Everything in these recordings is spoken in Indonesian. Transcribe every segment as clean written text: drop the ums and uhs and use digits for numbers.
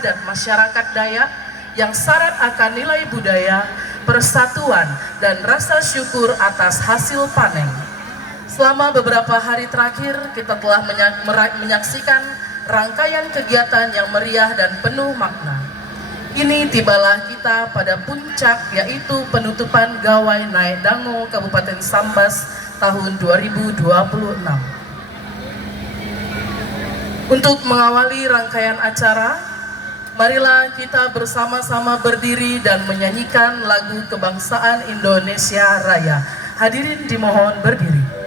adat masyarakat Dayak yang syarat akan nilai budaya, persatuan, dan rasa syukur atas hasil panen. Selama beberapa hari terakhir, kita telah menyaksikan rangkaian kegiatan yang meriah dan penuh makna. Kini tibalah kita pada puncak, yaitu penutupan Gawai Naik Dango Kabupaten Sambas tahun 2026. Untuk mengawali rangkaian acara, marilah kita bersama-sama berdiri dan menyanyikan lagu kebangsaan Indonesia Raya. Hadirin dimohon berdiri.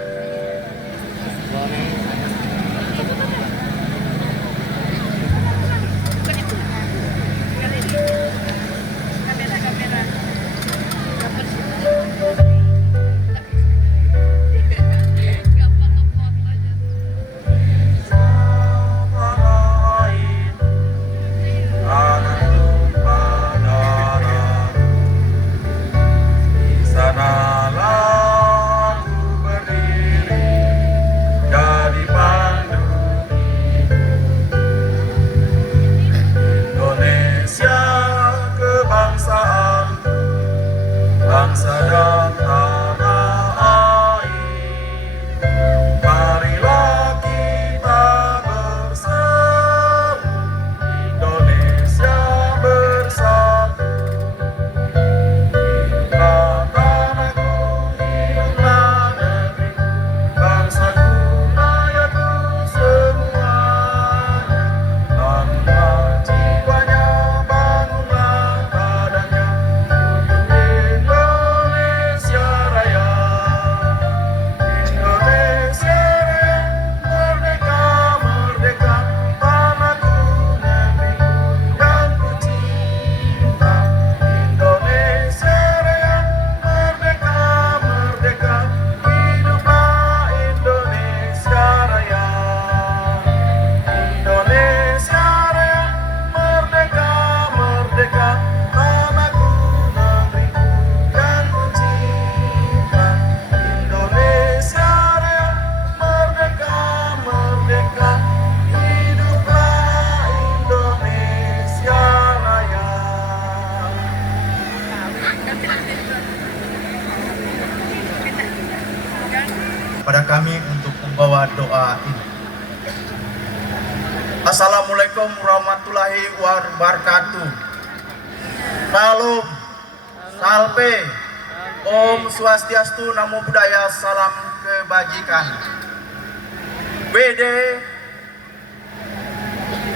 Pada kami untuk membawa doa ini. Assalamualaikum warahmatullahi wabarakatuh. Salam, salve, Om Swastiastu, Namo Buddhaya, salam kebajikan. Wede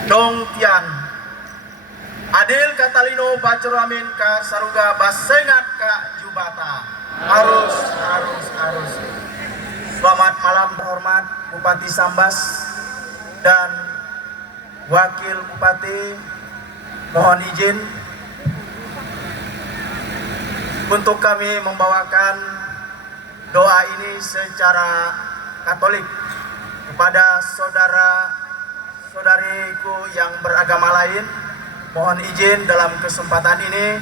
Dong Tian Adil Katalino Bacuramin Ka Saruga Basengat Ka Jubata. Harus. Selamat malam terhormat Bupati Sambas dan Wakil Bupati, mohon izin untuk kami membawakan doa ini secara Katolik kepada saudara-saudariku yang beragama lain. Mohon izin dalam kesempatan ini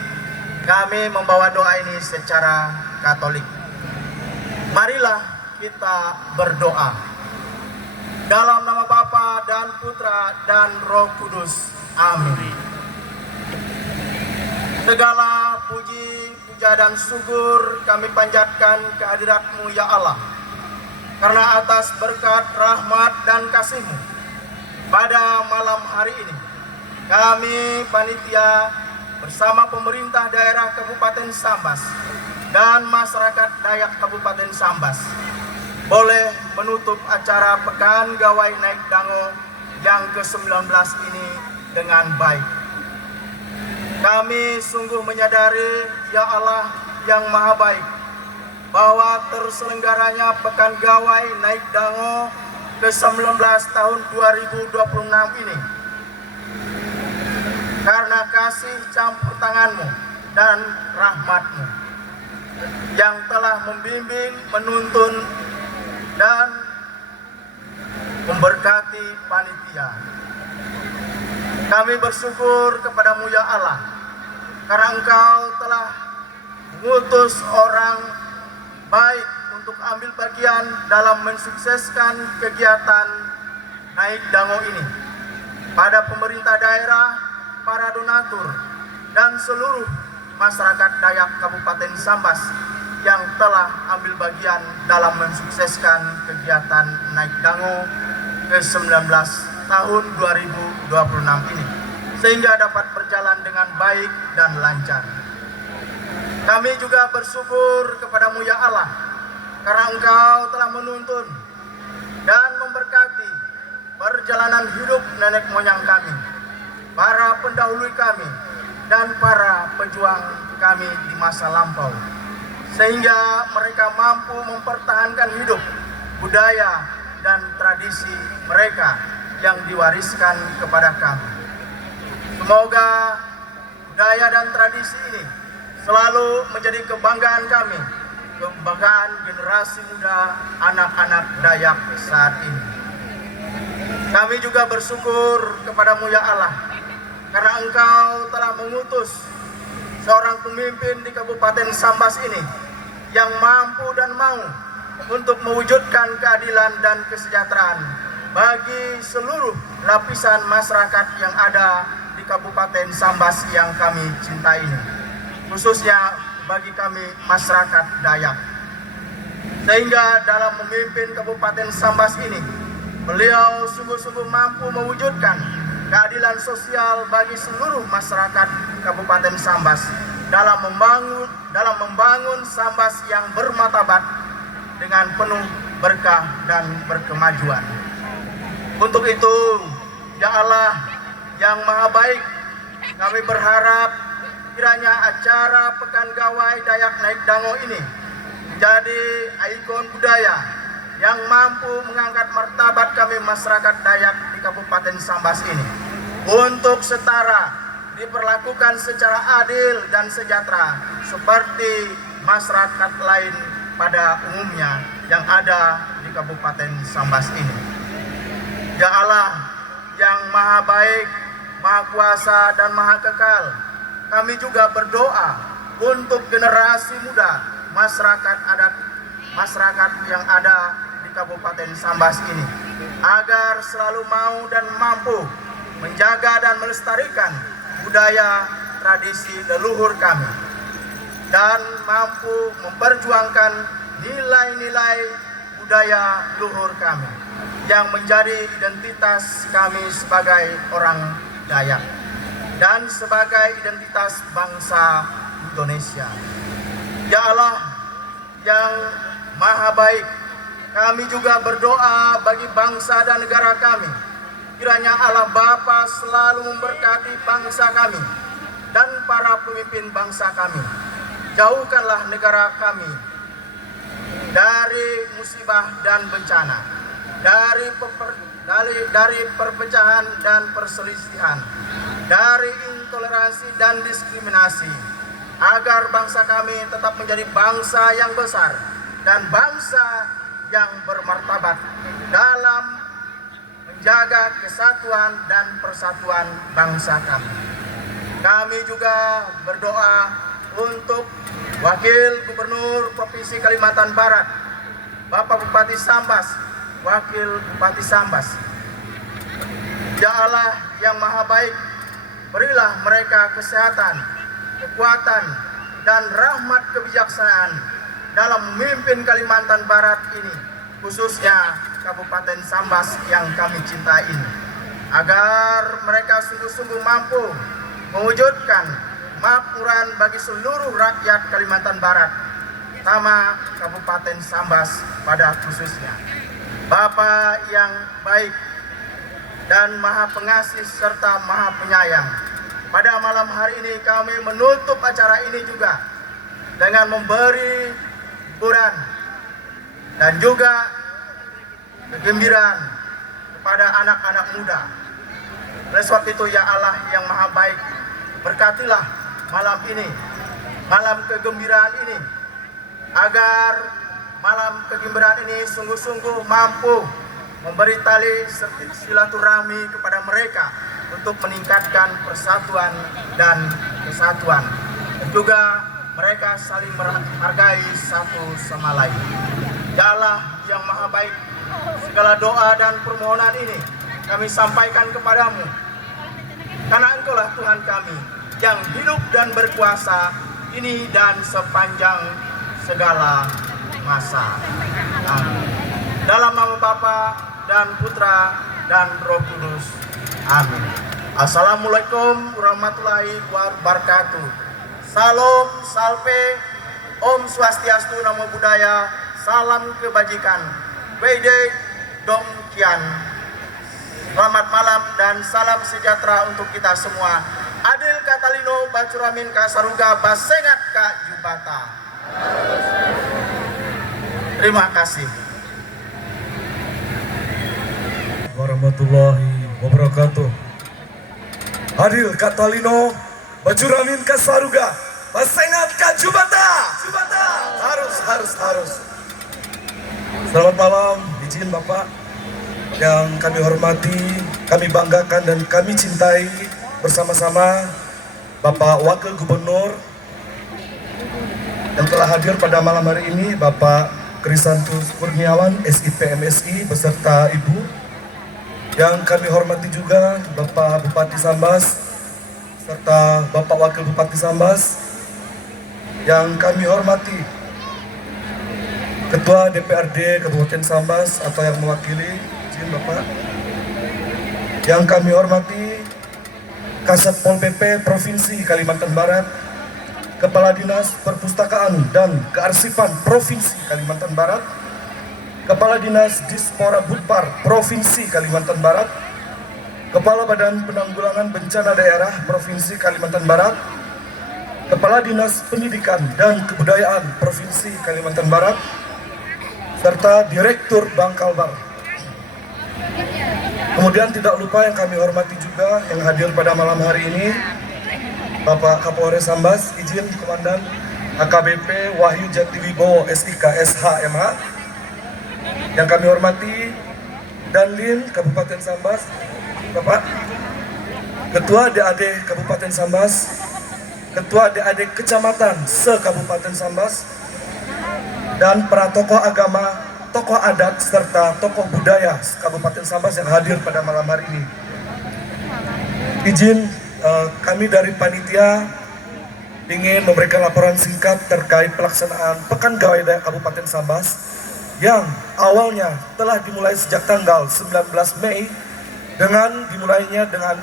kami membawa doa ini secara Katolik. Marilah kita berdoa. Dalam nama Bapa dan Putra dan Roh Kudus. Amin. Segala puji, puja dan syukur kami panjatkan kehadirat-Mu ya Allah. Karena atas berkat, rahmat dan kasih-Mu pada malam hari ini, kami panitia bersama pemerintah daerah Kabupaten Sambas dan masyarakat Dayak Kabupaten Sambas boleh menutup acara Pekan Gawai Naik Dango yang ke-19 ini dengan baik. Kami sungguh menyadari, ya Allah yang Maha Baik, bahwa terselenggaranya Pekan Gawai Naik Dango ke-19 tahun 2026 ini karena kasih campur tangan-Mu dan rahmat-Mu yang telah membimbing, menuntun, dan memberkati panitia. Kami bersyukur kepada-Mu ya Allah, karena Engkau telah mengutus orang baik untuk ambil bagian dalam mensukseskan kegiatan Naik Dango ini. Pada pemerintah daerah para donatur, dan seluruh masyarakat Dayak Kabupaten Sambas yang telah ambil bagian dalam mensukseskan kegiatan Naik Dango ke-19 tahun 2026 ini, sehingga dapat berjalan dengan baik dan lancar. Kami juga bersyukur kepadamu ya Allah, karena Engkau telah menuntun dan memberkati perjalanan hidup nenek moyang kami, para pendahulu kami, dan para pejuang kami di masa lampau, sehingga mereka mampu mempertahankan hidup, budaya, dan tradisi mereka yang diwariskan kepada kami. Semoga budaya dan tradisi ini selalu menjadi kebanggaan kami, kebanggaan generasi muda anak-anak Dayak saat ini. Kami juga bersyukur kepadamu ya Allah, karena Engkau telah mengutus seorang pemimpin di Kabupaten Sambas ini yang mampu dan mau untuk mewujudkan keadilan dan kesejahteraan bagi seluruh lapisan masyarakat yang ada di Kabupaten Sambas yang kami cintai ini, khususnya bagi kami masyarakat Dayak. Sehingga dalam memimpin Kabupaten Sambas ini, beliau sungguh-sungguh mampu mewujudkan keadilan sosial bagi seluruh masyarakat Kabupaten Sambas dalam membangun Sambas yang bermartabat dengan penuh berkah dan berkemajuan. Untuk itu, ya Allah yang Maha Baik, kami berharap kiranya acara Pekan Gawai Dayak Naik Dango ini menjadi ikon budaya yang mampu mengangkat martabat kami masyarakat Dayak di Kabupaten Sambas ini untuk setara diperlakukan secara adil dan sejahtera seperti masyarakat lain pada umumnya yang ada di Kabupaten Sambas ini. Ya Allah yang Maha Baik, Maha Kuasa, dan Maha Kekal, kami juga berdoa untuk generasi muda masyarakat adat, masyarakat yang ada di Kabupaten Sambas ini, agar selalu mau dan mampu menjaga dan melestarikan budaya tradisi leluhur kami, dan mampu memperjuangkan nilai-nilai budaya luhur kami yang menjadi identitas kami sebagai orang Dayak dan sebagai identitas bangsa Indonesia. Ya Allah yang Maha Baik, kami juga berdoa bagi bangsa dan negara kami. Kiranya Allah Bapa selalu memberkati bangsa kami dan para pemimpin bangsa kami. Jauhkanlah negara kami dari musibah dan bencana, dari perpecahan dan perselisihan, dari intoleransi dan diskriminasi, agar bangsa kami tetap menjadi bangsa yang besar dan bangsa yang bermartabat dalam menjaga kesatuan dan persatuan bangsa kami. Kami juga berdoa untuk Wakil Gubernur Provinsi Kalimantan Barat, Bapak Bupati Sambas, Wakil Bupati Sambas. Ya Allah yang Maha Baik, berilah mereka kesehatan, kekuatan, dan rahmat kebijaksanaan dalam memimpin Kalimantan Barat ini, khususnya Kabupaten Sambas yang kami cintai ini, agar mereka sungguh-sungguh mampu mewujudkan makmuran bagi seluruh rakyat Kalimantan Barat, terutama Kabupaten Sambas pada khususnya. Bapa yang baik dan Maha Pengasih serta Maha Penyayang, pada malam hari ini kami menutup acara ini juga dengan memberi hiburan dan juga kegembiraan kepada anak-anak muda. Oleh sebab itu ya Allah yang Maha Baik, berkatilah malam ini, malam kegembiraan ini, agar malam kegembiraan ini sungguh-sungguh mampu memberi tali silaturahmi kepada mereka untuk meningkatkan persatuan dan kesatuan, dan juga mereka saling menghargai satu sama lain. Ya Allah yang Maha Baik, segala doa dan permohonan ini kami sampaikan kepadamu karena Engkaulah Tuhan kami yang hidup dan berkuasa ini dan sepanjang segala masa. Amin. Dalam nama Bapa dan Putra dan Roh Kudus. Amin. Assalamualaikum warahmatullahi wabarakatuh. Salam, salve, Om Swastiastu, Namo Buddhaya, salam kebajikan. Wede Dong Kian. Selamat malam dan salam sejahtera untuk kita semua. Adil Katalino Bacuramin Kasaruga Basengat Ka Jubata. Terima kasih. Warahmatullahi wabarakatuh. Adil Katalino Bacuramin Kasaruga Basengat Ka Jubata. Harus. Selamat malam, izin Bapak yang kami hormati, kami banggakan dan kami cintai bersama-sama Bapak Wakil Gubernur yang telah hadir pada malam hari ini, Bapak Krisantus Kurniawan, SIP MSI beserta Ibu. Yang kami hormati juga Bapak Bupati Sambas serta Bapak Wakil Bupati Sambas. Yang kami hormati Ketua DPRD Kabupaten Sambas atau yang mewakili, izin Bapak. Yang kami hormati Kasat Pol PP Provinsi Kalimantan Barat, Kepala Dinas Perpustakaan dan Kearsipan Provinsi Kalimantan Barat, Kepala Dinas Dispora Budpar Provinsi Kalimantan Barat, Kepala Badan Penanggulangan Bencana Daerah Provinsi Kalimantan Barat, Kepala Dinas Pendidikan dan Kebudayaan Provinsi Kalimantan Barat, serta Direktur Bangkalbar. Kemudian tidak lupa yang kami hormati juga yang hadir pada malam hari ini, Bapak Kapolres Sambas, izin Komandan AKBP Wahyu Jatiwibowo SIK SH MH. Yang kami hormati Danlim Kabupaten Sambas, Bapak Ketua DAD Kabupaten Sambas, Ketua DAD Kecamatan se-Kabupaten Sambas, dan para tokoh agama, tokoh adat, serta tokoh budaya Kabupaten Sambas yang hadir pada malam hari ini. Izin kami dari panitia ingin memberikan laporan singkat terkait pelaksanaan Pekan Gawai Daya Kabupaten Sambas yang awalnya telah dimulai sejak tanggal 19 Mei dengan dimulainya dengan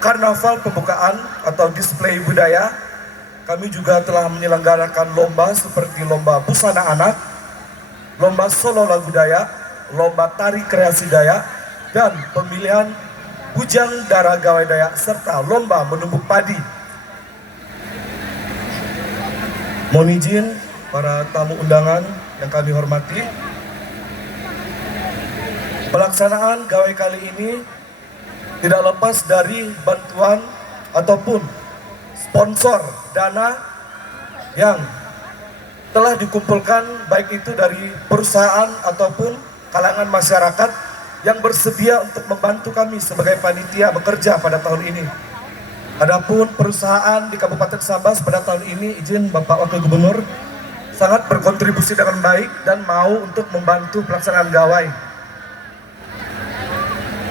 karnaval pembukaan atau display budaya. Kami juga telah menyelenggarakan lomba seperti lomba busana anak, lomba solo lagu Dayak, lomba tari kreasi Dayak, dan pemilihan bujang dara gawai Dayak, serta lomba menumbuk padi. Mohon izin para tamu undangan yang kami hormati, pelaksanaan gawai kali ini tidak lepas dari bantuan ataupun sponsor dana yang telah dikumpulkan baik itu dari perusahaan ataupun kalangan masyarakat yang bersedia untuk membantu kami sebagai panitia bekerja pada tahun ini. Adapun perusahaan di Kabupaten Sambas pada tahun ini, izin Bapak Wakil Gubernur, sangat berkontribusi dengan baik dan mau untuk membantu pelaksanaan gawai.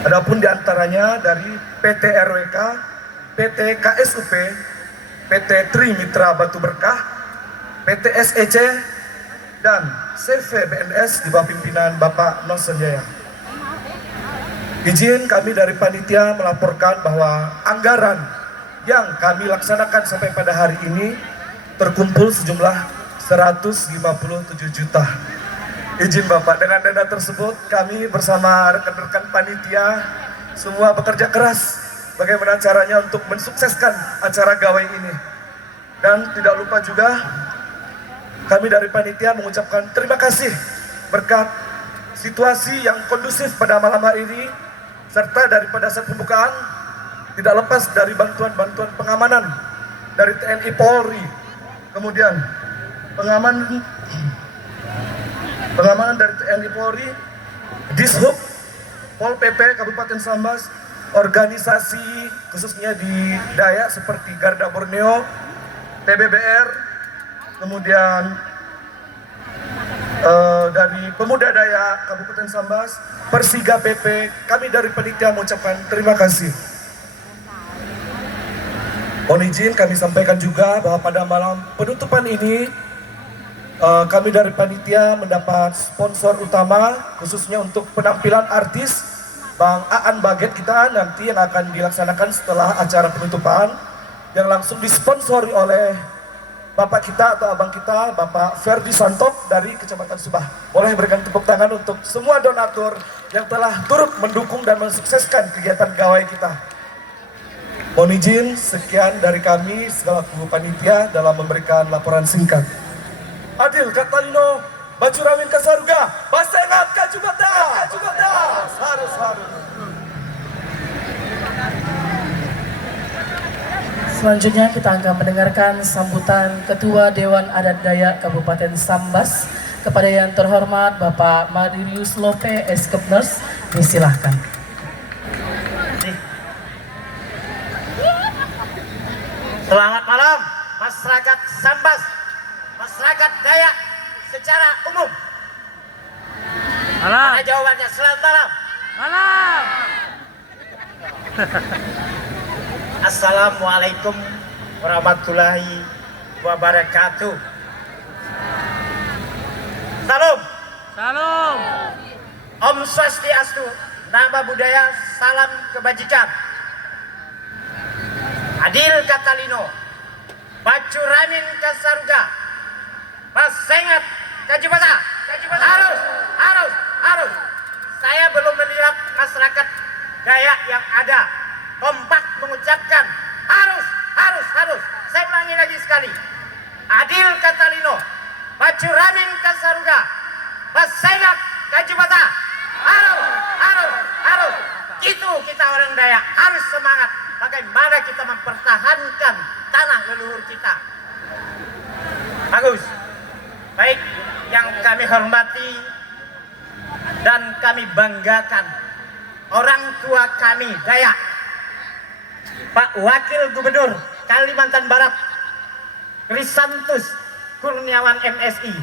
Adapun diantaranya dari PT RWK, PT KSUP, PT Tri Mitra Batu Berkah, PT SEC, dan CV BNS di bawah pimpinan Bapak Noson Jaya. Izin kami dari panitia melaporkan bahwa anggaran yang kami laksanakan sampai pada hari ini terkumpul sejumlah 157 juta. Izin Bapak, dengan dana tersebut kami bersama rekan-rekan panitia semua bekerja keras bagaimana caranya untuk mensukseskan acara gawai ini. Dan tidak lupa juga kami dari panitia mengucapkan terima kasih berkat situasi yang kondusif pada malam hari ini, serta daripada saat pembukaan tidak lepas dari bantuan-bantuan pengamanan dari TNI Polri, kemudian pengamanan dari TNI Polri, Dishub, Pol PP Kabupaten Sambas, organisasi khususnya di Dayak seperti Garda Borneo, TBBR, kemudian dari Pemuda Dayak Kabupaten Sambas, Persiga PP, kami dari panitia mengucapkan terima kasih. Mohon izin kami sampaikan juga bahwa pada malam penutupan ini kami dari panitia mendapat sponsor utama khususnya untuk penampilan artis Bang Aan Baget kita nanti yang akan dilaksanakan setelah acara penutupan yang langsung disponsori oleh Bapak kita atau abang kita, Bapak Ferdi Santok dari Kecamatan Subah. Boleh berikan tepuk tangan untuk semua donatur yang telah turut mendukung dan mensukseskan kegiatan gawai kita. Mohon izin, sekian dari kami selaku panitia dalam memberikan laporan singkat. Adil Katalino, Bacuramin Kasaruga, Basengat Kajubata, harus. Selanjutnya kita akan mendengarkan sambutan Ketua Dewan Adat Dayak Kabupaten Sambas kepada yang terhormat Bapak Madirius Lope Eskepners. Disilahkan. Selamat malam masyarakat Sambas, masyarakat Dayak secara umum. Malam. Mana jawabannya? Selamat malam. Malam. Assalamualaikum warahmatullahi wabarakatuh. Salam. Salam. Om Swastiastu, Nama Budaya, salam kebajikan. Adil Katalino, Bacuramin Kasaruga, Basengat Kajubata. Harus. Saya belum melihat masyarakat Dayak yang ada kompak mengucapkan harus. Saya ulangi lagi sekali. Adil Katalino, Bacuramin Kasaruga, Basengat Kajubata. Harus. Itu kita orang Dayak harus semangat. Bagaimana kita mempertahankan tanah leluhur kita. Bagus. Baik, yang kami hormati dan kami banggakan orang tua kami Dayak, Pak Wakil Gubernur Kalimantan Barat Krisantus Kurniawan MSI.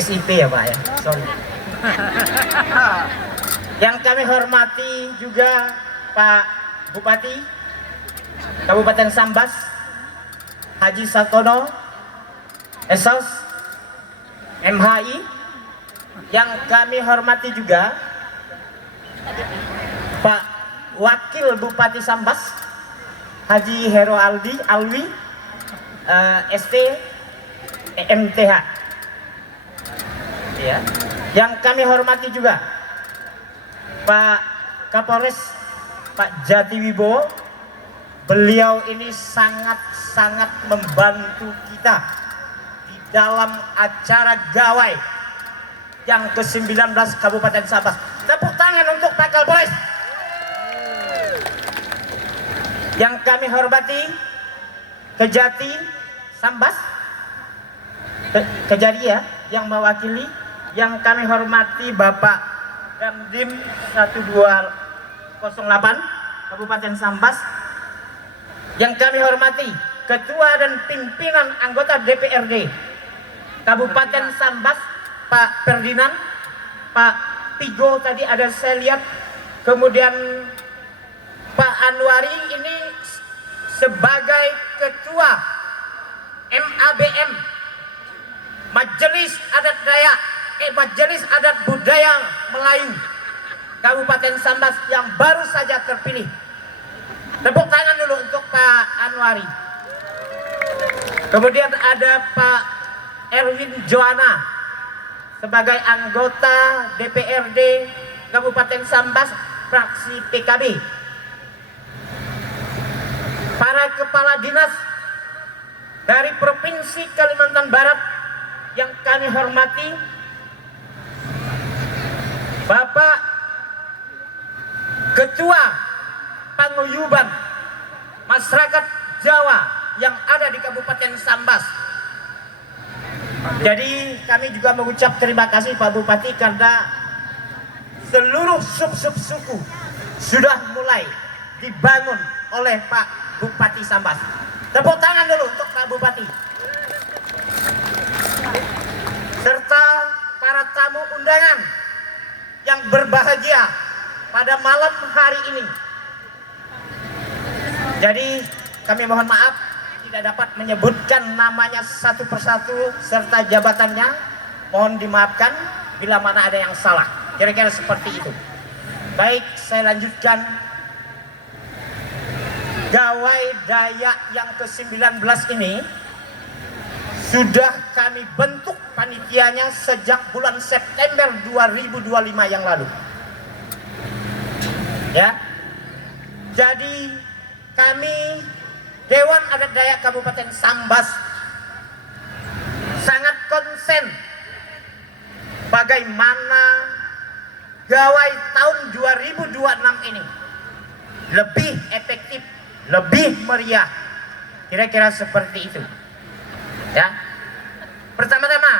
SIP ya Pak ya, sorry. Yang kami hormati juga Pak Bupati Kabupaten Sambas Haji Satono Esos MHI. Yang kami hormati juga Pak Wakil Bupati Sambas Haji Hero Alwi ST MTH ya. Yang kami hormati juga Pak Kapolres Pak Jatiwibowo. Beliau ini sangat membantu kita di dalam acara gawai yang ke-19 Kabupaten Sambas. Tepuk tangan untuk Pak Kapolres. Yang kami hormati Kejati Sambas, Kejari ya, yang mewakili. Yang kami hormati Bapak Dandim 1208 Kabupaten Sambas. Yang kami hormati Ketua dan Pimpinan Anggota DPRD Kabupaten Sambas Pak Ferdinand, Pak Pigo tadi ada saya lihat, kemudian Pak Anwari ini sebagai Ketua MABM Majelis Adat Dayak Majelis Adat Budaya Melayu Kabupaten Sambas yang baru saja terpilih. Tepuk tangan dulu untuk Pak Anwari. Kemudian ada Pak Erwin Joana sebagai anggota DPRD Kabupaten Sambas fraksi PKB. Para kepala dinas dari Provinsi Kalimantan Barat yang kami hormati, Bapak Ketua Paguyuban Masyarakat Jawa yang ada di Kabupaten Sambas. Jadi kami juga mengucap terima kasih Pak Bupati karena seluruh sub-sub suku sudah mulai dibangun oleh Pak Bupati Sambas. Tepuk tangan dulu untuk Pak Bupati. Serta para tamu undangan yang berbahagia pada malam hari ini. Jadi kami mohon maaf tidak dapat menyebutkan namanya satu persatu serta jabatannya. Mohon dimaafkan bila mana ada yang salah. Kira-kira seperti itu. Baik, saya lanjutkan. Gawai Dayak yang ke-19 ini sudah kami bentuk panitianya sejak bulan September 2025 yang lalu. Ya. Jadi kami Dewan Adat Dayak Kabupaten Sambas sangat konsen bagaimana gawai tahun 2026 ini lebih efektif, lebih meriah. Kira-kira seperti itu. Ya. Pertama-tama,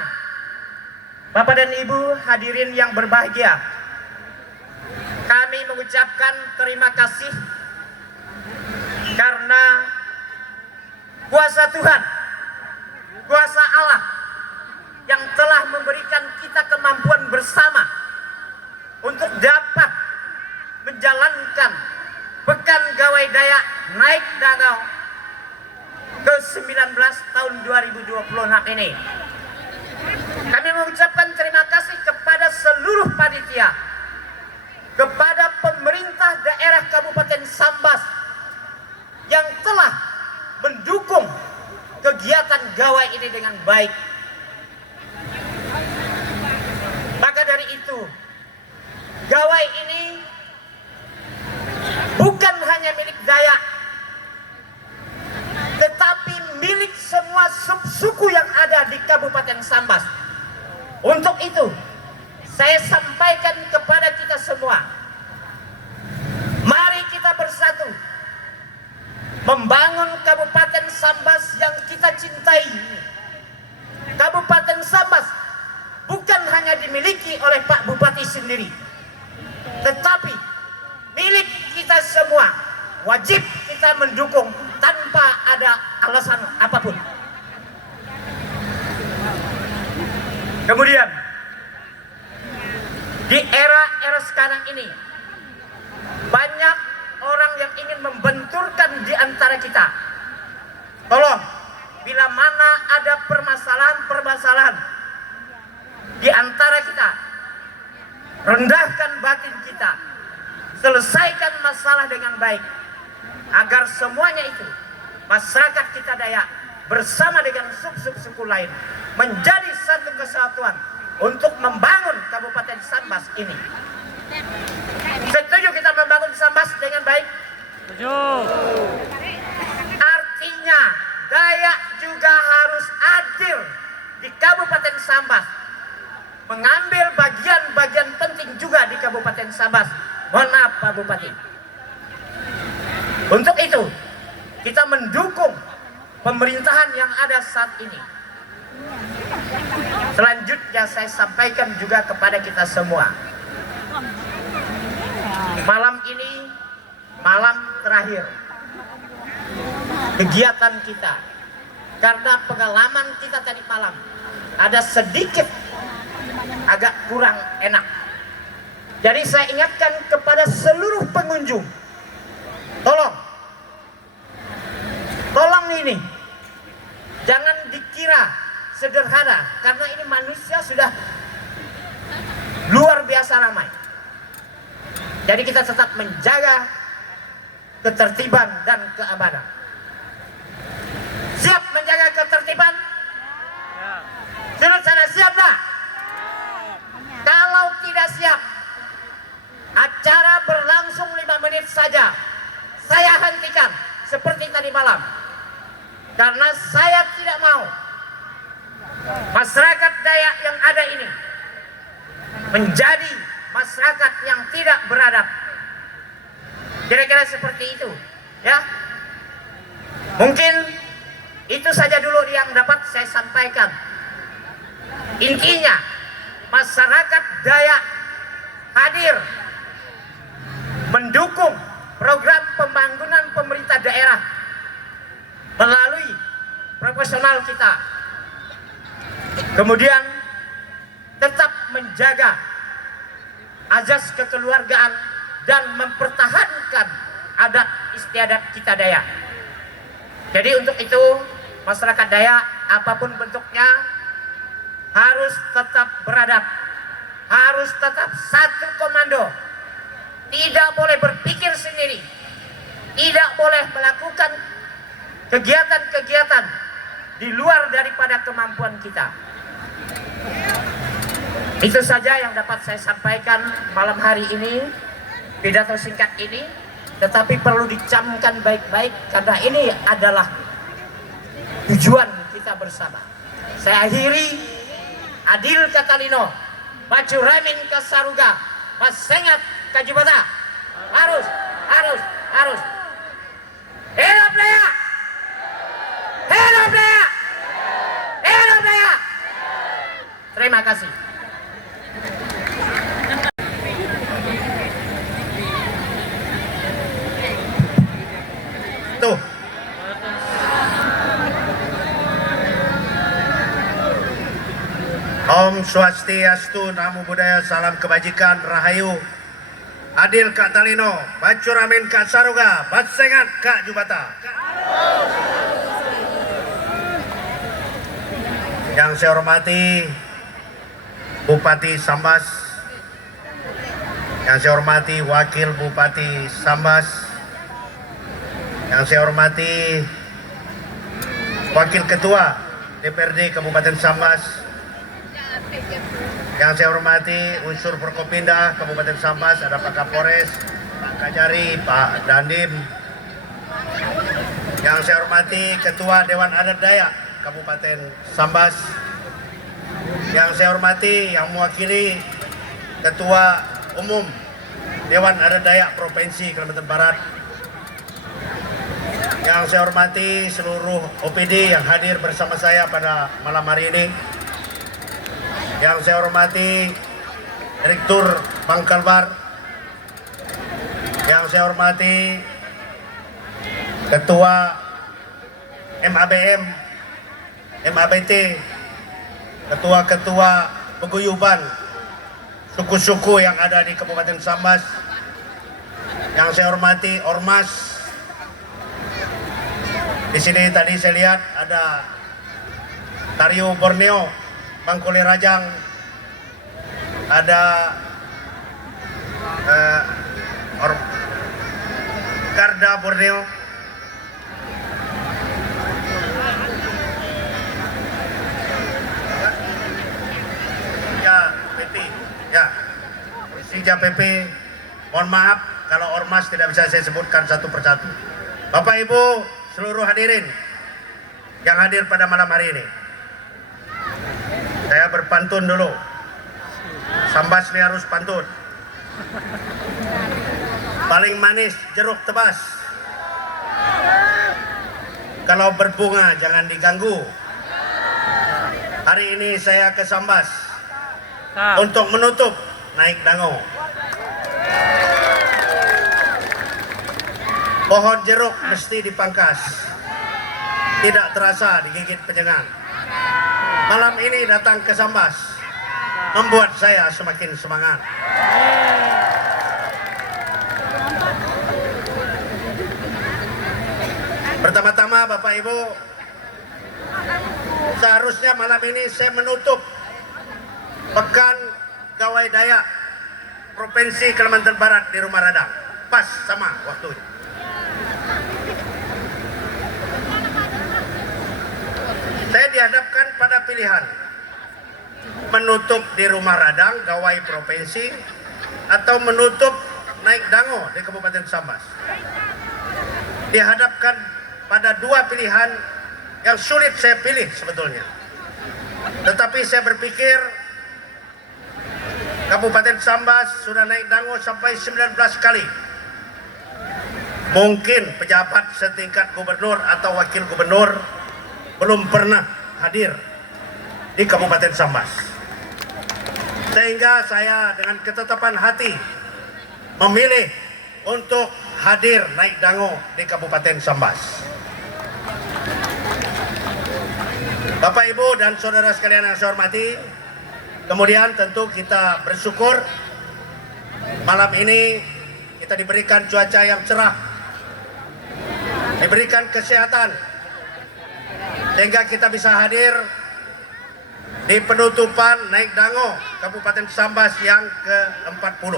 Bapak dan Ibu hadirin yang berbahagia, kami mengucapkan terima kasih karena kuasa Tuhan, kuasa Allah yang telah memberikan kita kemampuan bersama untuk dapat menjalankan Pekan Gawai Dayak Naik Dangau ke-19 tahun 2026 ini. Kami mengucapkan terima kasih kepada seluruh panitia, kepada pemerintah daerah Kabupaten Sambas yang telah mendukung kegiatan gawai ini dengan baik. Maka dari itu, gawai ini bukan hanya milik Dayak, tetapi milik semua subsuku yang ada di Kabupaten Sambas. Untuk itu, saya sampaikan kepada kita semua, mari kita bersatu membangun Kabupaten Sambas yang kita cintai. Kabupaten Sambas bukan hanya dimiliki oleh Pak Bupati sendiri, tetapi milik kita semua. Wajib kita mendukung tanpa ada alasan apapun. Kemudian, di era sekarang ini, banyak orang yang ingin membenturkan di antara kita. Tolong, bila mana ada permasalahan-permasalahan di antara kita, rendahkan batin kita, selesaikan masalah dengan baik, agar semuanya itu masyarakat kita Dayak bersama dengan suku-suku lain menjadi satu kesatuan untuk membangun Kabupaten Sambas ini. Setuju kita membangun Sambas dengan baik? Setuju. Artinya Dayak juga harus adil di Kabupaten Sambas, mengambil bagian-bagian penting juga di Kabupaten Sambas. Mohon maaf Pak Bupati. Untuk itu, kita mendukung pemerintahan yang ada saat ini. Selanjutnya saya sampaikan juga kepada kita semua. Malam ini, malam terakhir kegiatan kita. Karena pengalaman kita tadi malam ada sedikit agak kurang enak. Jadi saya ingatkan kepada seluruh pengunjung, tolong ini jangan dikira sederhana, karena ini manusia sudah luar biasa ramai. Jadi kita tetap menjaga ketertiban dan keamanan. Siap menjaga ketertiban? Sudut sana siap tak? Kalau tidak siap, acara berlangsung 5 menit saja. Saya hentikan seperti tadi malam. Karena saya tidak mau masyarakat Dayak yang ada ini menjadi masyarakat yang tidak beradab. Kira-kira seperti itu, ya. Mungkin itu saja dulu yang dapat saya sampaikan. Intinya, masyarakat Dayak hadir mendukung program pembangunan pemerintah daerah melalui profesional kita. Kemudian tetap menjaga azas kekeluargaan dan mempertahankan adat istiadat kita Dayak. Jadi untuk itu masyarakat Dayak apapun bentuknya harus tetap beradab, harus tetap satu komando, tidak boleh berpikir sendiri, tidak boleh melakukan kegiatan-kegiatan di luar daripada kemampuan kita. Itu saja yang dapat saya sampaikan malam hari ini, pidato singkat ini, tetapi perlu dicamkan baik-baik karena ini adalah tujuan kita bersama. Saya akhiri, adil katalino, baju ramin kasaruga, masengat kajibata, harus. Hidup Dayak! Hidup Dayak! Hidup Dayak! Terima kasih. Tuh. Om Swastiastu, Namo Buddhaya, salam kebajikan, rahayu. Adil Kak Talino, Bacuramin Kak Saruga, Batsengat Kak Jubata. Yang saya hormati Bupati Sambas, yang saya hormati Wakil Bupati Sambas, yang saya hormati Wakil Ketua DPRD Kabupaten Sambas, yang saya hormati unsur Forkopimda Kabupaten Sambas, ada Pak Kapolres, Pak Kajari, Pak Dandim. Yang saya hormati Ketua Dewan Adat Dayak Kabupaten Sambas. Yang saya hormati yang mewakili Ketua Umum Dewan Adat Dayak Provinsi Kalimantan Barat. Yang saya hormati seluruh OPD yang hadir bersama saya pada malam hari ini. Yang saya hormati Direktur Bank Kalbar. Yang saya hormati Ketua MABM, MABT, Ketua-ketua peguyuban suku-suku yang ada di Kabupaten Sambas. Yang saya hormati Ormas. Di sini tadi saya lihat ada Tariu Borneo, Bangkole Rajang, ada Garda Borneo, Sija PP. Mohon maaf kalau ormas tidak bisa saya sebutkan satu persatu. Bapak Ibu seluruh hadirin yang hadir pada malam hari ini, saya berpantun dulu. Sambas ini harus pantun. Paling manis jeruk tebas, kalau berbunga jangan diganggu. Hari ini saya ke Sambas untuk menutup naik dango. Pohon jeruk mesti dipangkas, tidak terasa digigit penyengat. Malam ini datang ke Sambas membuat saya semakin semangat. Pertama-tama Bapak Ibu, seharusnya malam ini saya menutup Pekan Gawai Dayak Provinsi Kalimantan Barat di Rumah Radang. Pas sama waktunya. Saya dihadapkan pada pilihan menutup di Rumah Radang Gawai Provinsi atau menutup naik dango di Kabupaten Sambas. Dihadapkan pada dua pilihan yang sulit saya pilih sebetulnya. Tetapi saya berpikir Kabupaten Sambas sudah naik dango sampai 19 kali. Mungkin pejabat setingkat gubernur atau wakil gubernur belum pernah hadir di Kabupaten Sambas. Sehingga saya dengan ketetapan hati memilih untuk hadir naik dango di Kabupaten Sambas. Bapak Ibu dan saudara sekalian yang saya hormati, kemudian tentu kita bersyukur malam ini kita diberikan cuaca yang cerah diberikan kesehatan sehingga kita bisa hadir di penutupan Naik Dango Kabupaten Sambas yang ke-40.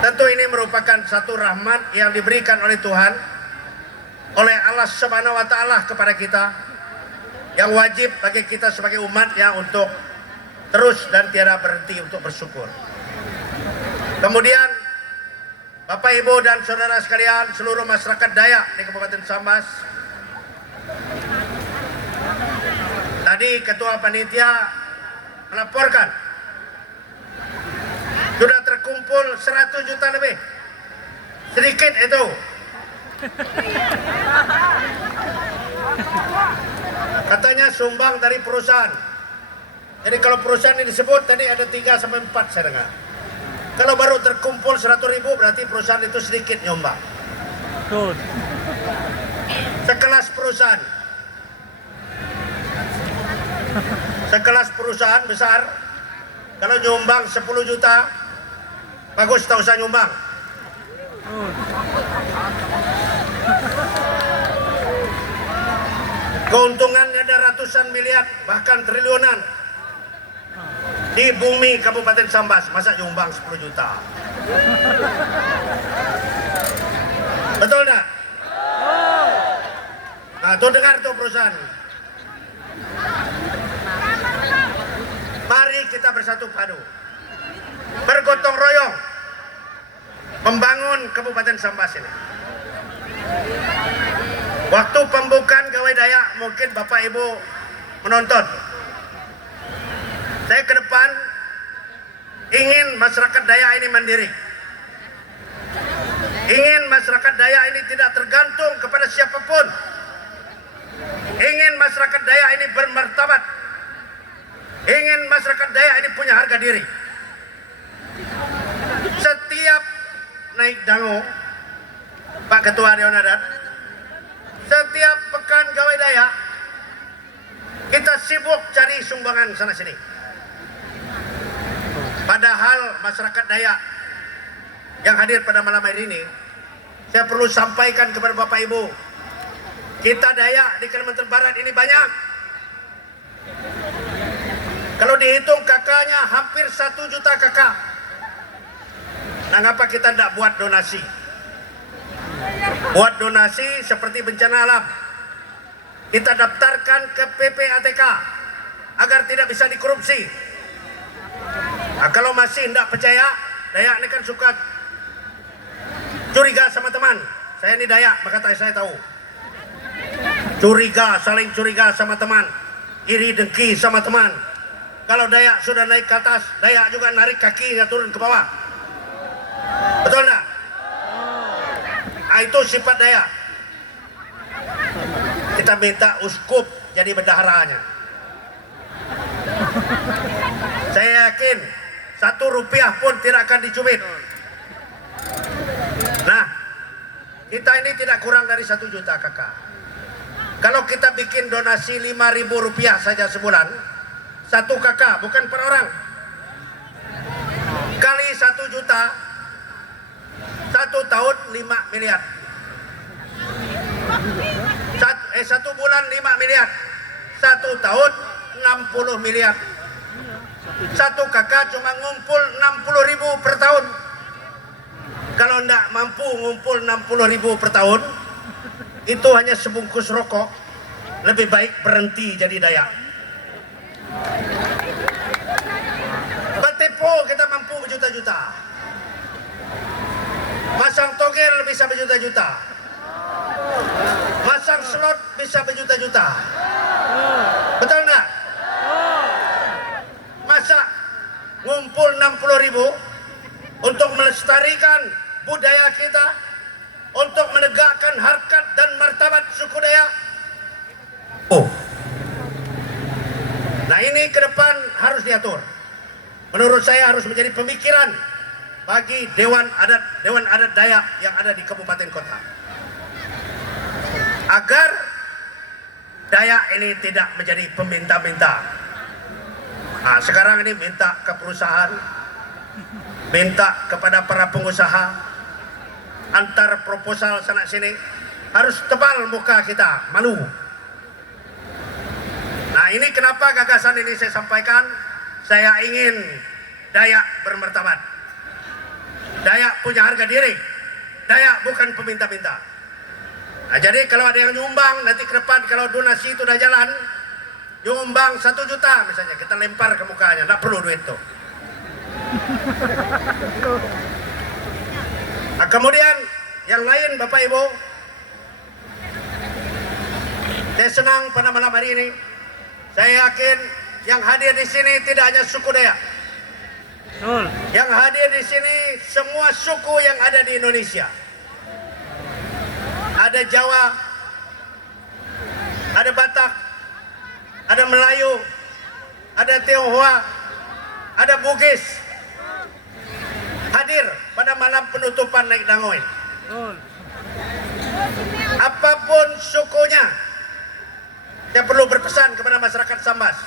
Tentu ini merupakan satu rahmat yang diberikan oleh Tuhan, oleh Allah Subhanahu wa Ta'ala kepada kita, yang wajib bagi kita sebagai umatnya untuk terus dan tiada berhenti untuk bersyukur. Kemudian Bapak, Ibu, dan saudara sekalian, seluruh masyarakat Dayak di Kabupaten Sambas, tadi Ketua Panitia melaporkan sudah terkumpul 100 juta lebih. Sedikit itu. Katanya sumbang dari perusahaan. Jadi kalau perusahaan ini disebut tadi ada 3 sampai 4 saya dengar. Kalau baru terkumpul 100.000 berarti perusahaan itu sedikit nyumbang. Betul. Sekelas perusahaan. Sekelas perusahaan besar, kalau nyumbang 10 juta, bagus tak usah nyumbang. Keuntungannya ada ratusan miliar, bahkan triliunan. Di bumi Kabupaten Sambas, masa nyumbang 10 juta? Betul tak? Nah, tuh dengar tuh perusahaan. Mari kita bersatu padu, bergotong royong, membangun Kabupaten Sambas ini. Waktu pembukaan Gawai Dayak, mungkin Bapak Ibu menonton. Saya ke depan ingin masyarakat Dayak ini mandiri. Ingin masyarakat Dayak ini tidak tergantung kepada siapapun. Ingin masyarakat Dayak ini bermartabat. Ingin masyarakat Dayak ini punya harga diri. Setiap naik dango, Pak Ketua Dewan Adat, setiap pekan Gawai Dayak, kita sibuk cari sumbangan sana sini. Padahal masyarakat Dayak yang hadir pada malam hari ini, saya perlu sampaikan kepada Bapak Ibu, kita Dayak di Kalimantan Barat ini banyak. Kalau dihitung kakaknya hampir 1 juta kakak. Nah, ngapa kita tidak buat donasi? Buat donasi seperti bencana alam. Kita daftarkan ke PPATK agar tidak bisa dikorupsi. Nah, kalau masih tidak percaya, Dayak ini kan suka curiga sama teman. Saya ini Dayak, maka saya tahu. Curiga, saling curiga sama teman. Iri dengki sama teman. Kalau Dayak sudah naik ke atas, Dayak juga narik kakinya turun ke bawah. Betul tak? Nah, itu sifat Dayak. Kita minta uskup jadi bendaharanya. Saya yakin 1 rupiah pun tidak akan dicubit. Nah, kita ini tidak kurang dari 1 juta kakak. Kalau kita bikin donasi 5.000 rupiah saja sebulan, 1 kakak, bukan per orang, kali 1 juta, 1 tahun 5 miliar. 1 bulan 5 miliar, 1 tahun 60 miliar. 1 kakak cuma ngumpul 60.000 per tahun. Kalau tidak mampu ngumpul 60.000 per tahun, itu hanya sebungkus rokok. Lebih baik berhenti jadi Dayak. Betipu kita mampu berjuta-juta. Masang togel bisa berjuta-juta. Masang slot bisa berjuta-juta. Betul nggak? Masa ngumpul 60.000 untuk melestarikan budaya kita, untuk menegakkan harkat dan martabat suku Dayak? Oh. Nah, ini ke depan harus diatur. Menurut saya harus menjadi pemikiran bagi Dewan Adat Dayak yang ada di kabupaten kota. Agar Dayak ini tidak menjadi peminta-minta. Nah, sekarang ini minta ke perusahaan, minta kepada para pengusaha, antar proposal sana sini. harus tebal muka kita, malu. Nah, ini kenapa gagasan ini saya sampaikan. Saya ingin Dayak bermartabat. Dayak punya harga diri. Dayak bukan peminta-minta. Nah, jadi kalau ada yang nyumbang, nanti ke depan kalau donasi itu udah jalan, nyumbang 1 juta misalnya, kita lempar ke mukanya, nggak perlu duit tuh. Nah, kemudian yang lain Bapak Ibu, saya senang pada malam hari ini. Saya yakin yang hadir di sini tidak hanya suku Dayak. Betul. Yang hadir di sini semua suku yang ada di Indonesia. Ada Jawa, ada Batak, ada Melayu, ada Tionghoa, ada Bugis. Hadir pada malam penutupan Naik Dango ini. Betul. Apapun sukunya, saya perlu berpesan kepada masyarakat Sambas.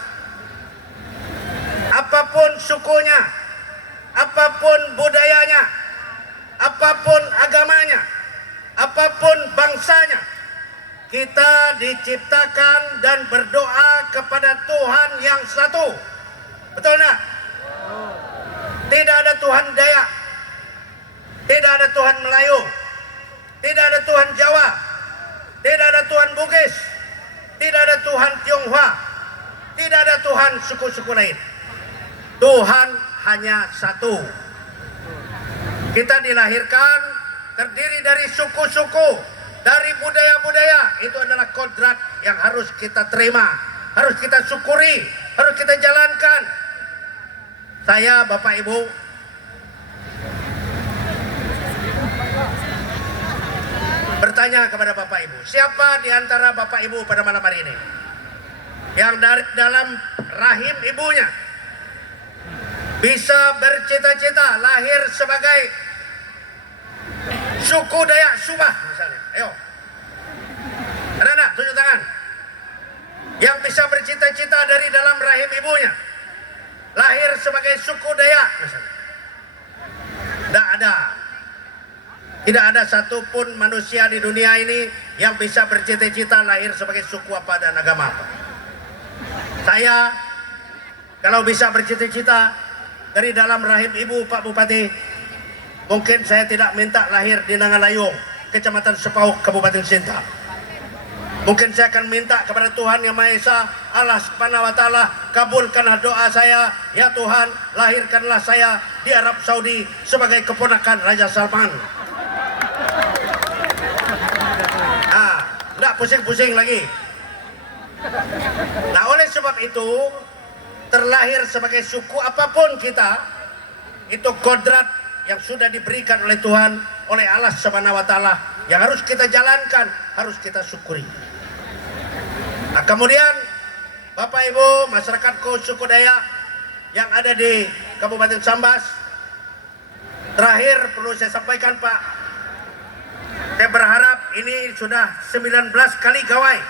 Apapun sukunya, apapun budayanya, apapun agamanya, apapun bangsanya, kita diciptakan dan berdoa kepada Tuhan yang satu. Betul tak? Tidak ada Tuhan Dayak, tidak ada Tuhan Melayu, tidak ada Tuhan Jawa, tidak ada Tuhan Bugis, tidak ada Tuhan Tionghoa, tidak ada Tuhan suku-suku lain. Tuhan hanya satu. Kita dilahirkan terdiri dari suku-suku, dari budaya-budaya. Itu adalah kodrat yang harus kita terima, harus kita syukuri, harus kita jalankan. Saya, Bapak Ibu, bertanya kepada Bapak Ibu, siapa di antara Bapak Ibu pada malam hari ini yang dari dalam rahim ibunya bisa bercita-cita lahir sebagai suku Dayak Subah misalnya? Ayo, ada enggak? Tunjuk tangan. Yang bisa bercita-cita dari dalam rahim ibunya lahir sebagai suku Dayak misalnya? Tidak ada. Tidak ada satupun manusia di dunia ini yang bisa bercita-cita lahir sebagai suku apa dan agama apa. Saya kalau bisa bercita-cita dari dalam rahim ibu Pak Bupati, mungkin saya tidak minta lahir di Nangalayung, Kecamatan Sepauk, Kabupaten Sinta. Mungkin saya akan minta kepada Tuhan Yang Maha Esa, Allah Subhanahu wa Ta'ala, kabulkanlah doa saya, ya Tuhan, lahirkanlah saya di Arab Saudi sebagai keponakan Raja Salman. Tidak pusing-pusing lagi. Nah, oleh sebab itu, terlahir sebagai suku apapun kita, itu kodrat yang sudah diberikan oleh Tuhan, oleh Allah Subhanahu wa Ta'ala, yang harus kita jalankan, harus kita syukuri. Nah, kemudian Bapak Ibu, masyarakatku suku Dayak yang ada di Kabupaten Sambas, terakhir perlu saya sampaikan Pak, saya berharap ini sudah 19 kali gawai.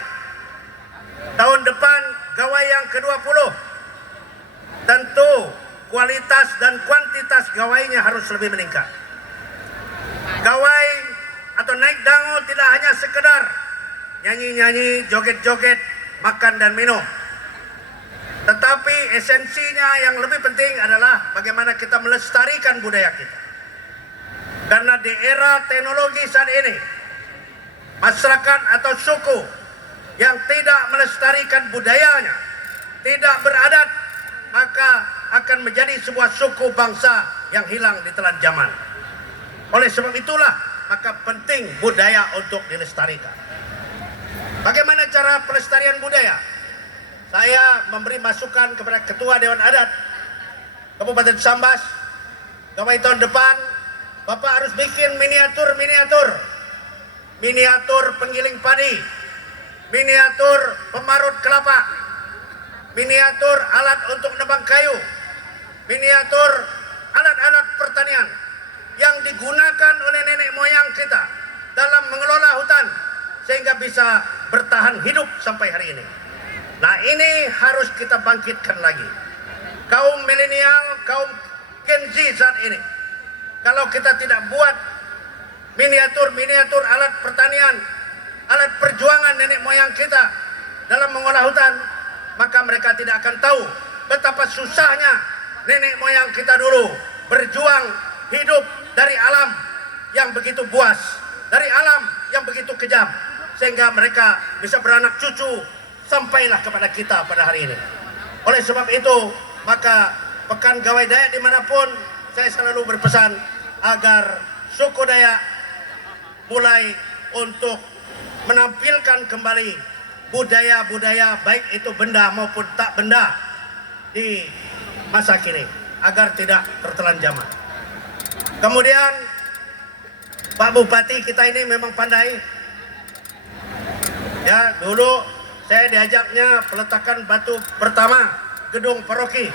Tahun depan gawai yang ke-20. Tentu kualitas dan kuantitas gawainya harus lebih meningkat. Gawai atau naik dango tidak hanya sekedar nyanyi-nyanyi, joget-joget, makan dan minum. Tetapi esensinya yang lebih penting adalah bagaimana kita melestarikan budaya kita. Karena di era teknologi saat ini, masyarakat atau suku yang tidak melestarikan budayanya, tidak beradat, maka akan menjadi sebuah suku bangsa yang hilang di telan zaman. Oleh sebab itulah, maka penting budaya untuk dilestarikan. Bagaimana cara pelestarian budaya? Saya memberi masukan kepada Ketua Dewan Adat Kabupaten Sambas, gawai tahun depan, Bapak harus bikin miniatur penggiling padi, miniatur pemarut kelapa, miniatur alat untuk nebang kayu, miniatur alat-alat pertanian yang digunakan oleh nenek moyang kita dalam mengelola hutan sehingga bisa bertahan hidup sampai hari ini. Nah, ini harus kita bangkitkan lagi. Kaum milenial, kaum Gen Z saat ini, kalau kita tidak buat miniatur alat pertanian nenek moyang kita dalam mengolah hutan, maka mereka tidak akan tahu betapa susahnya nenek moyang kita dulu berjuang hidup dari alam yang begitu buas, dari alam yang begitu kejam, sehingga mereka bisa beranak cucu sampailah kepada kita pada hari ini. Oleh sebab itu, maka Pekan Gawai Dayak dimanapun, saya selalu berpesan agar suku Dayak mulai untuk menampilkan kembali budaya-budaya baik itu benda maupun tak benda di masa kini agar tidak tertelan zaman. Kemudian Pak Bupati kita ini memang pandai. Ya, dulu saya diajaknya peletakan batu pertama gedung paroki.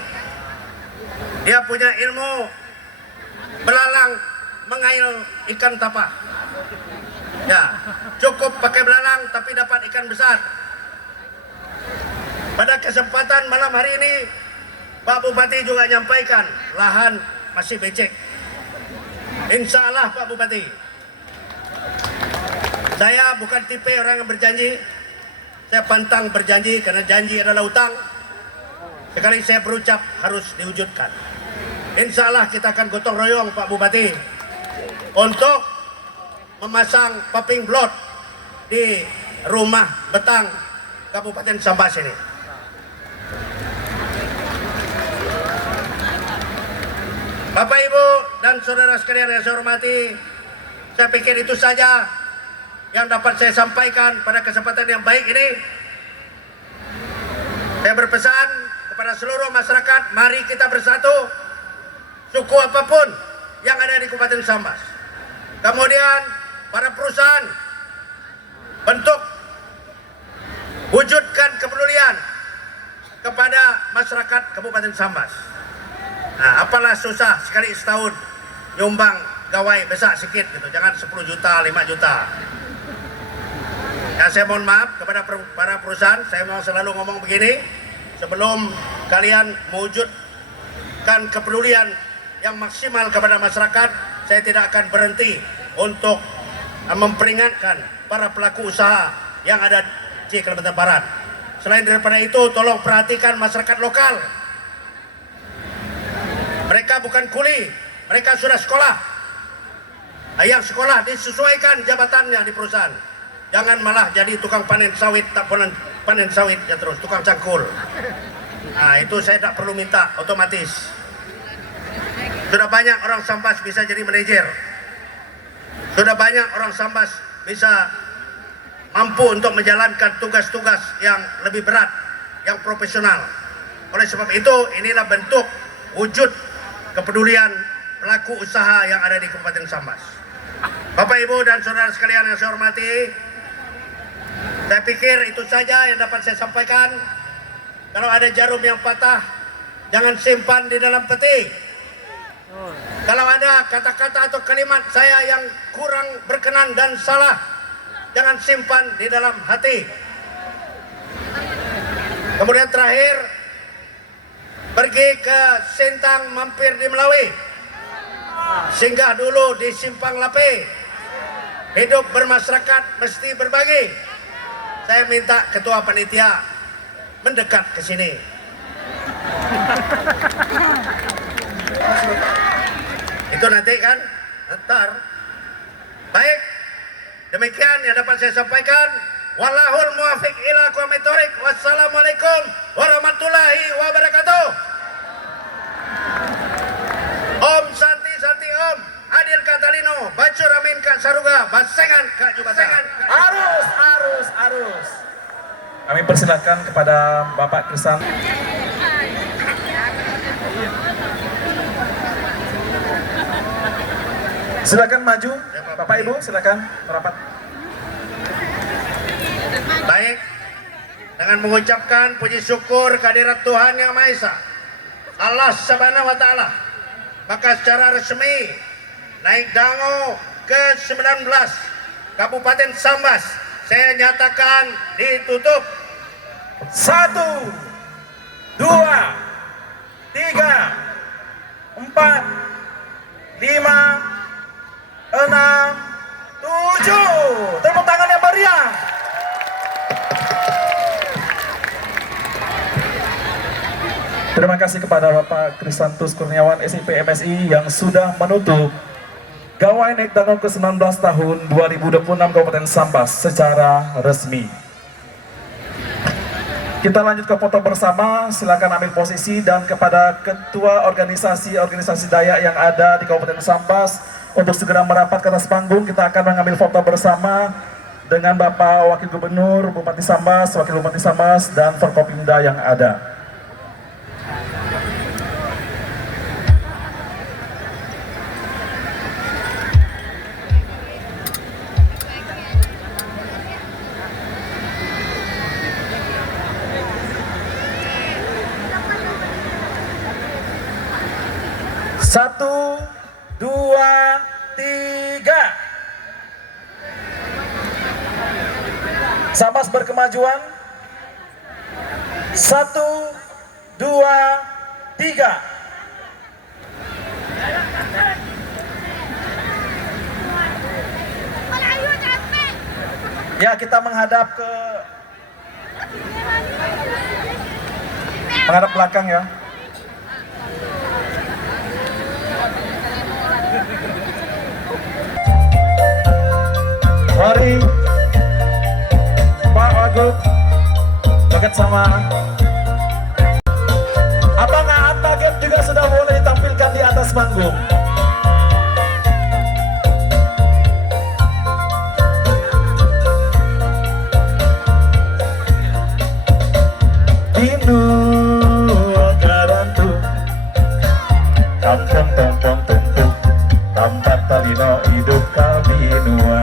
Dia punya ilmu belalang mengail ikan tapa. Ya, cukup pakai belalang tapi dapat ikan besar. Pada kesempatan malam hari ini, Pak Bupati juga menyampaikan lahan masih becek. Insya Allah Pak Bupati, saya bukan tipe orang yang berjanji. Saya pantang berjanji karena janji adalah utang. Sekali saya berucap harus diwujudkan. Insya Allah kita akan gotong royong Pak Bupati untuk memasang paving blok di rumah Betang Kabupaten Sambas ini. Bapak Ibu dan saudara sekalian yang saya hormati, saya pikir itu saja yang dapat saya sampaikan pada kesempatan yang baik ini. Saya berpesan kepada seluruh masyarakat, mari kita bersatu, suku apapun yang ada di Kabupaten Sambas. Kemudian para perusahaan bentuk wujudkan kepedulian kepada masyarakat Kabupaten Sambas. Nah, apalah susah sekali setahun nyumbang gawai besar sikit gitu, jangan 10 juta, 5 juta. Ya, saya mohon maaf kepada para perusahaan, saya mau selalu ngomong begini, sebelum kalian mewujudkan kepedulian yang maksimal kepada masyarakat, saya tidak akan berhenti untuk memperingatkan para pelaku usaha yang ada di Kalimantan Barat. Selain daripada itu, tolong perhatikan masyarakat lokal. Mereka bukan kuli, mereka sudah sekolah. Yang sekolah disesuaikan jabatannya di perusahaan. Jangan malah jadi tukang panen sawit, tak panen sawit ya terus, tukang cangkul. Nah, itu saya tak perlu minta, otomatis. Sudah banyak orang Sambas bisa jadi manajer. Sudah banyak orang Sambas bisa mampu untuk menjalankan tugas-tugas yang lebih berat, yang profesional. Oleh sebab itu, inilah bentuk wujud kepedulian pelaku usaha yang ada di Kabupaten Sambas. Bapak, Ibu, dan saudara sekalian yang saya hormati, saya pikir itu saja yang dapat saya sampaikan. Kalau ada jarum yang patah, jangan simpan di dalam peti. Kalau ada kata-kata atau kalimat saya yang kurang berkenan dan salah, jangan simpan di dalam hati. Kemudian terakhir, pergi ke Sintang, mampir di Melawi, singgah dulu di Simpang Lape. Hidup bermasyarakat mesti berbagi. Saya minta ketua panitia mendekat ke sini. Itu nanti kan, ntar. Baik, demikian yang dapat saya sampaikan. Wallahul muwaffiq ila aqwamit thoriq. Wassalamualaikum warahmatullahi wabarakatuh. Om Santi Santi Om. Adil Katalino, Bacur Amin Kak Saruga, Basengan Kak Jubata. Arus. Kami persilakan kepada Bapak Krisam. Silakan maju, Bapak Ibu, silakan merapat. Baik, dengan mengucapkan puji syukur kehadirat Tuhan Yang Maha Esa, Allah Subhanahu wa Ta'ala, maka secara resmi Naik Dango ke-19 Kabupaten Sambas saya nyatakan ditutup. 1, 2, 3, 4, 5, 6, 7. Tepuk tangan yang meriah. Terima kasih kepada Bapak Krisantus Kurniawan SIP MSI yang sudah menutup Gawai Naik Danau ke-19 tahun 2026 Kabupaten Sambas secara resmi. Kita lanjut ke foto bersama, silakan ambil posisi, dan kepada ketua organisasi Dayak yang ada di Kabupaten Sambas untuk segera merapat ke atas panggung. Kita akan mengambil foto bersama dengan Bapak Wakil Gubernur, Bupati Sambas, Wakil Bupati Sambas, dan Forkopimda yang ada. Satu, dua, tiga. Sambas berkemajuan. Satu, dua, tiga. Ya, kita menghadap belakang ya. Mari Pak Wagub dekat sama Abang Atta Game juga sudah boleh ditampilkan di atas panggung. Inu garantu kampung tong tumpu tempat talino hidup kabinua.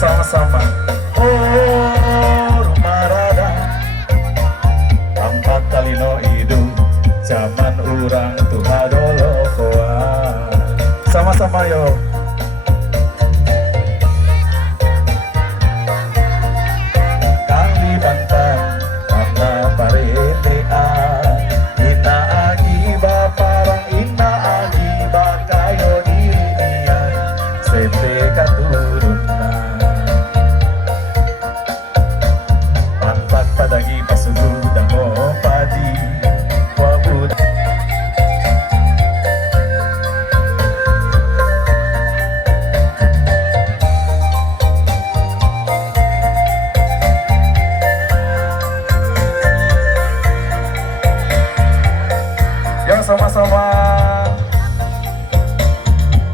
Sama-sama. Oh, Rumarada tempat talino hidup zaman urang tuh hadolo koa. Sama-sama yo. Kali bantang karena paretean kita agiba parang ina agiba kayo dirian sete katurunan pantak padagi pasugu dango padi wabud. Yang sama-sama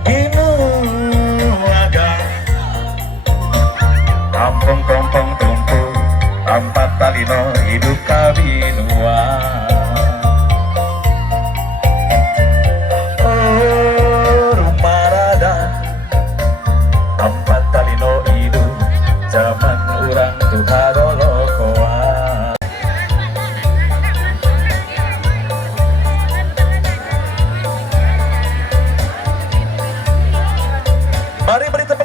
inu aga kampung kompong tumpu tempat talino hidup kabinua. Oh, Rumarada tempat talino hidup zaman urang tuh hadolo koa. Mari beri tepuk